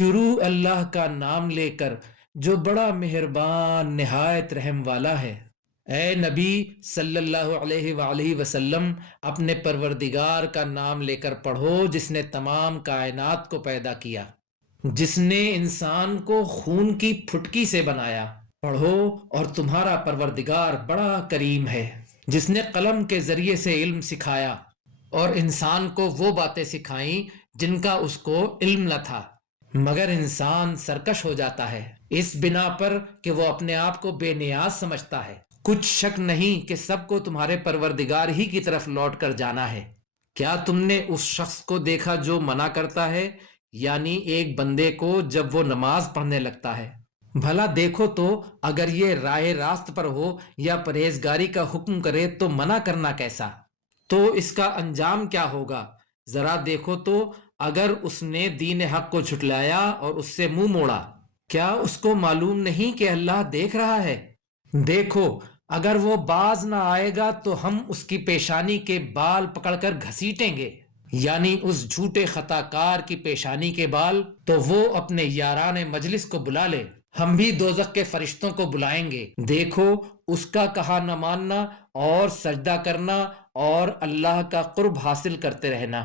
شروع اللہ کا نام لے کر جو بڑا مہربان نہایت رحم والا ہے۔ اے نبی صلی اللہ علیہ وآلہ وسلم، اپنے پروردگار کا نام لے کر پڑھو جس نے تمام کائنات کو پیدا کیا، جس نے انسان کو خون کی پھٹکی سے بنایا۔ پڑھو اور تمہارا پروردگار بڑا کریم ہے، جس نے قلم کے ذریعے سے علم سکھایا اور انسان کو وہ باتیں سکھائیں جن کا اس کو علم نہ تھا، مگر انسان سرکش ہو جاتا ہے اس بنا پر کہ وہ اپنے آپ کو بے نیاز سمجھتا ہے۔ کچھ شک نہیں کہ سب کو تمہارے پروردگار ہی کی طرف لوٹ کر جانا ہے۔ کیا تم نے اس شخص کو دیکھا جو منع کرتا ہے، یعنی ایک بندے کو جب وہ نماز پڑھنے لگتا ہے؟ بھلا دیکھو تو اگر یہ راہ راست پر ہو یا پرہیزگاری کا حکم کرے تو منع کرنا کیسا؟ تو اس کا انجام کیا ہوگا؟ ذرا دیکھو تو اگر اس نے دین حق کو جھٹلایا اور اس سے منہ موڑا، کیا اس کو معلوم نہیں کہ اللہ دیکھ رہا ہے؟ دیکھو اگر وہ باز نہ آئے گا تو ہم اس کی پیشانی کے بال پکڑ کر گھسیٹیں گے، یعنی اس جھوٹے خطا کار کی پیشانی کے بال، تو وہ اپنے یاران مجلس کو بلا لے، ہم بھی دوزخ کے فرشتوں کو بلائیں گے۔ دیکھو اس کا کہا نہ ماننا اور سجدہ کرنا اور اللہ کا قرب حاصل کرتے رہنا۔